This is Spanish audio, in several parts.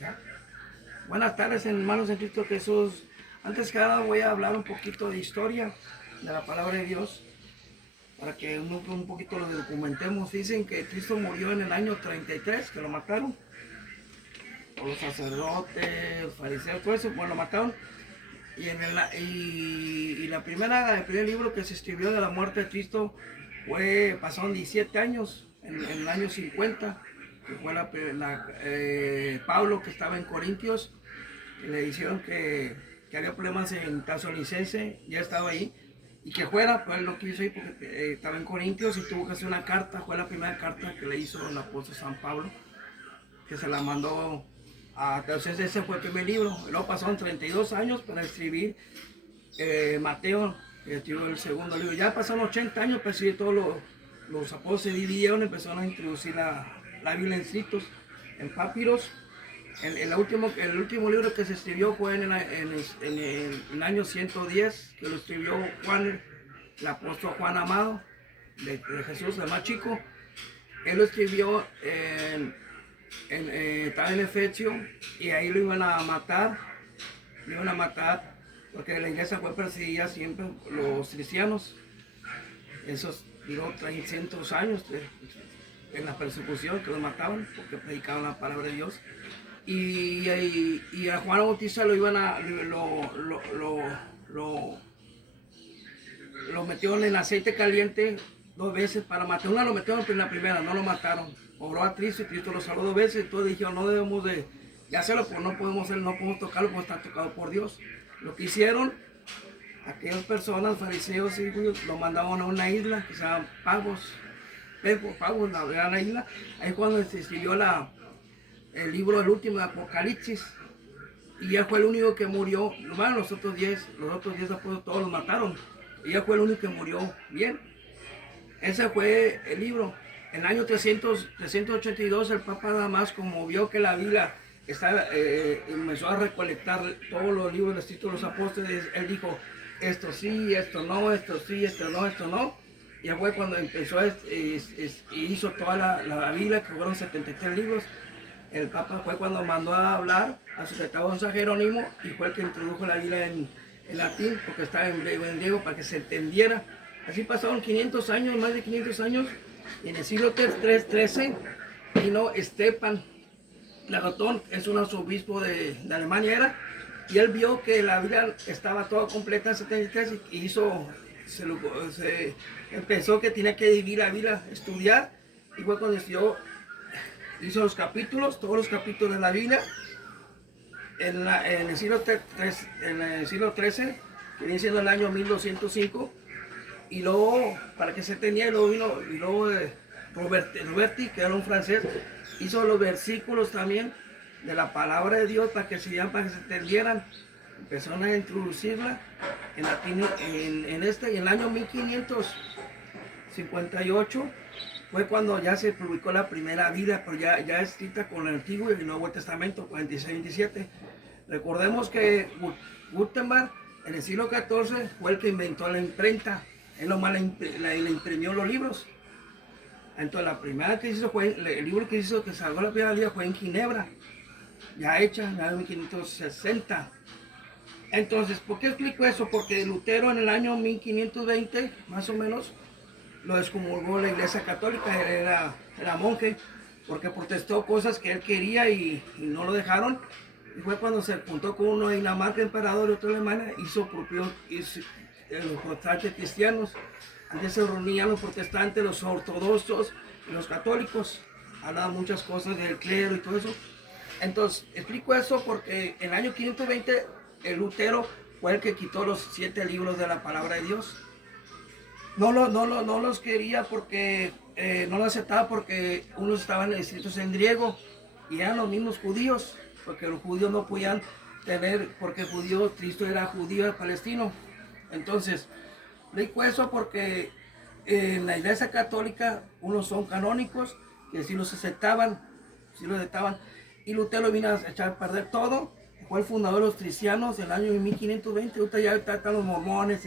¿Ya? Buenas tardes, hermanos en Cristo Jesús. Antes que nada voy a hablar un poquito de historia de la palabra de Dios para que un poquito lo documentemos. Dicen que Cristo murió en el año 33, que lo mataron. O los sacerdotes, los fariseos, todo eso, pues lo mataron. El primer libro que se escribió de la muerte de Cristo pasaron 17 años, en el año 50, que fue Pablo, que estaba en Corintios, que le dijeron que había problemas en Tesalonicense, ya estaba ahí, y que fuera, pues él no quiso ir porque estaba en Corintios y tuvo que hacer una carta. Fue la primera carta que le hizo el apóstol San Pablo, que se la mandó a Tesalonicense. Ese fue el primer libro. Luego pasaron 32 años para escribir Mateo, que escribió el segundo libro. Ya pasaron 80 años para escribir todos los apóstoles. Se dividieron, empezaron a introducir la Biblia en escritos, en papiros. El último libro que se escribió fue en el año 110, que lo escribió Juan, el apóstol Juan Amado, de Jesús, el más chico. Él lo escribió estaba en Efesio, y ahí lo iban a matar, porque la iglesia fue perseguida siempre, los cristianos. Esos duró 300 años en la persecución, que los mataban porque predicaban la palabra de Dios. Y a Juan Bautista lo metieron en aceite caliente 2 veces para matar. Una lo metieron en la primera, no lo mataron. Obró a Cristo y Cristo lo salvó 2 veces. Entonces dijeron, no debemos de hacerlo, porque no podemos tocarlo, porque está tocado por Dios. Lo que hicieron, aquellas personas, fariseos y judíos, lo mandaban a una isla que se llama Pagos, la isla. Ahí cuando se escribió el libro del último de Apocalipsis, y él fue el único que murió. Bueno, los otros 10 apóstoles todos los mataron, y él fue el único que murió bien. Ese fue el libro. En el año 382 el Papa Damasco, como vio que la Biblia empezó a recolectar todos los libros escritos de los apóstoles, él dijo, esto sí, esto no, esto sí, esto no, esto no. Y fue cuando empezó hizo toda la Biblia, que fueron 73 libros. El Papa fue cuando mandó a hablar a su secretario San Jerónimo, y fue el que introdujo la Biblia en latín, porque estaba en griego, para que se entendiera. Así pasaron 500 años, más de 500 años, y en el siglo XIII vino Esteban Lagatón, es un arzobispo de Alemania, y él vio que la Biblia estaba toda completa en 73, y empezó que tenía que dividir la Biblia, estudiar, y fue cuando hizo los capítulos, todos los capítulos de la Biblia, en el siglo XIII, que viene siendo el año 1205, y luego, para que se tenía, y luego Roberti, que era un francés, hizo los versículos también de la palabra de Dios para que se entendieran. Empezaron a introducirla en latín, y en el año 1558 fue cuando ya se publicó la primera Biblia, pero ya escrita con el Antiguo y el Nuevo Testamento, 46-27. Recordemos que Gutenberg en el siglo XIV fue el que inventó la imprenta. Él nomás le imprimió los libros. Entonces la primera que hizo fue, el libro que hizo, que salvó la primera Biblia, fue en Ginebra, ya hecha, ya en 1560. Entonces, ¿por qué explico eso? Porque Lutero en el año 1520, más o menos, lo excomulgó la Iglesia Católica. Él era monje, porque protestó cosas que él quería y no lo dejaron. Y fue cuando se juntó con uno de Dinamarca, emperador, y otro de Alemania, hizo los protestantes cristianos. Antes se reunían los protestantes, los ortodoxos y los católicos. Hablaban muchas cosas del clero y todo eso. Entonces, explico eso porque en el año 520 el Lutero fue el que quitó los 7 libros de la palabra de Dios. No los quería porque no los aceptaba, porque unos estaban escritos en griego y eran los mismos judíos, porque los judíos no podían tener, porque Cristo era judío palestino. Entonces, le digo eso porque en la Iglesia Católica unos son canónicos, que sí los aceptaban, y Lutero vino a echar a perder todo. Fue el fundador de los cristianos en el año 1520. Ahorita ya están los mormones,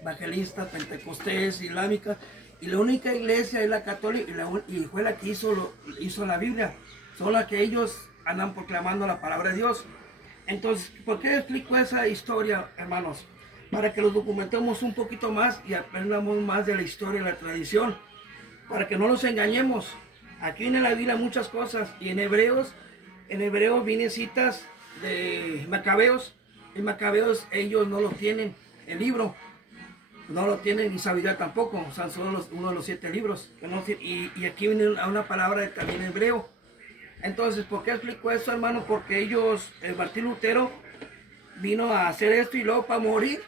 evangelistas, pentecostés, islámicas, y la única iglesia es la católica, y fue la que hizo la Biblia. Son las que ellos andan proclamando la palabra de Dios. Entonces, ¿por qué explico esa historia, hermanos? Para que los documentemos un poquito más y aprendamos más de la historia y la tradición, para que no nos engañemos. Aquí en la Biblia muchas cosas, y en Hebreos vienen citas de Macabeos. En Macabeos ellos no lo tienen, el libro, no lo tienen, ni sabiduría tampoco, o sea, son uno de los 7 libros. Y aquí viene una palabra también en hebreo. Entonces, ¿por qué explico esto, hermano? Porque ellos, Martín Lutero vino a hacer esto y luego para morir,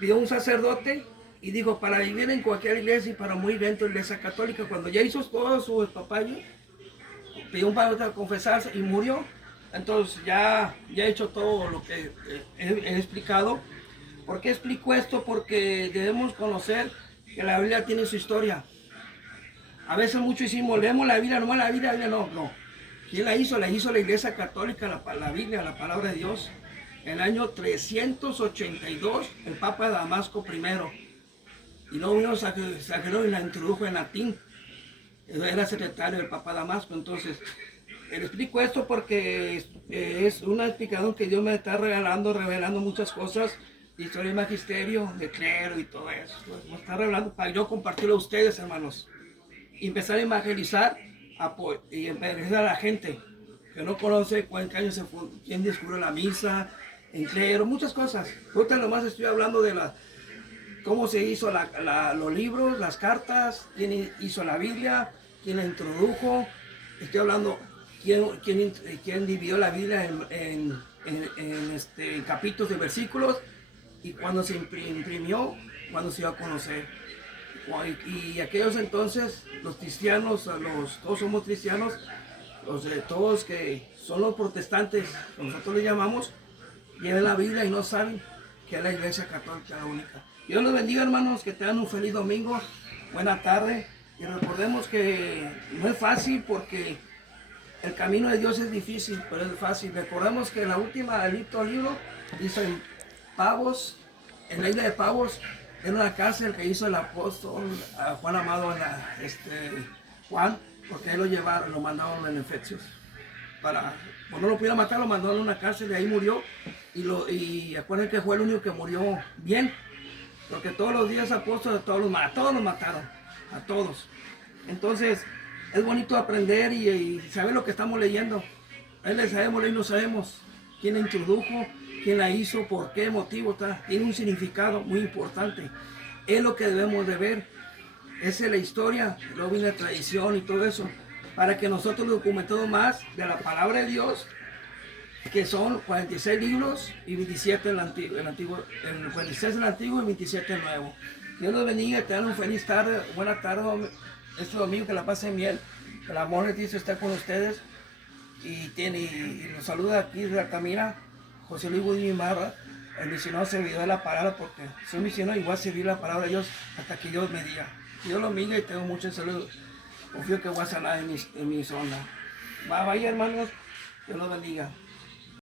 pidió un sacerdote y dijo, para vivir en cualquier iglesia y para morir dentro de la iglesia católica. Cuando ya hizo todo su papel, pidió un padre a confesarse y murió. Entonces ya he hecho todo lo que he explicado. ¿Por qué explico esto? Porque debemos conocer que la Biblia tiene su historia. A veces mucho decimos, leemos la Biblia, nomás la Biblia, no. ¿Quién la hizo? La hizo la Iglesia Católica, la Biblia, la palabra de Dios. En el año 382, el Papa Damasco I. Y luego vino San Jerónimo y la introdujo en latín. Era secretario del Papa Damasco. Entonces, le explico esto porque es una explicación que Dios me está revelando muchas cosas, de historia y magisterio, de clero y todo eso. Pues, me está revelando para yo compartirlo a ustedes, hermanos. Y empezar a evangelizar y evangelizar a la gente que no conoce cuántos años quién descubrió la misa, en clero, muchas cosas. Ahorita nomás estoy hablando de cómo se hizo los libros, las cartas, quién hizo la Biblia, quién la introdujo. Estoy hablando quién dividió la Biblia en capítulos de versículos y cuando se imprimió, cuando se iba a conocer. Y aquellos entonces, los cristianos, todos somos cristianos, todos que son los protestantes, nosotros les llamamos, llevan la Biblia y no saben que es la Iglesia Católica la única. Dios los bendiga, hermanos, que tengan un feliz domingo, buena tarde, y recordemos que no es fácil porque el camino de Dios es difícil, pero es fácil. Recordemos que la última libro dice Pavos, en la isla de Pavos, en una cárcel que hizo el apóstol Juan Amado, Juan, porque ahí lo mandaron en Efesios. Pues no lo pudieron matar, lo mandaron a una cárcel y ahí murió. Y acuérdense que fue el único que murió bien, porque todos los días apóstoles, todos los mataron, a todos. Entonces, es bonito aprender y saber lo que estamos leyendo. Ahí le sabemos leer y no sabemos quién la introdujo, quién la hizo, por qué motivo está. Tiene un significado muy importante. Es lo que debemos de ver. Esa es la historia, luego viene la tradición y todo eso, para que nosotros documentemos más de la palabra de Dios, que son 46 libros y 27 en el antiguo, 46 en el antiguo y 27 en el nuevo. Dios los bendiga, tengan una feliz tarde, buena tarde, este domingo, que la pasen bien, que el amor de Dios esté con ustedes, y los saluda aquí desde Altamira, José Luis Budín Marra, el misionero servidor de la palabra, porque soy misionero y voy a servir la palabra de Dios hasta que Dios me diga. Dios los bendiga y tengo mucho salud. Confío que voy a sanar en mi zona. Vaya, hermanos, Dios los bendiga.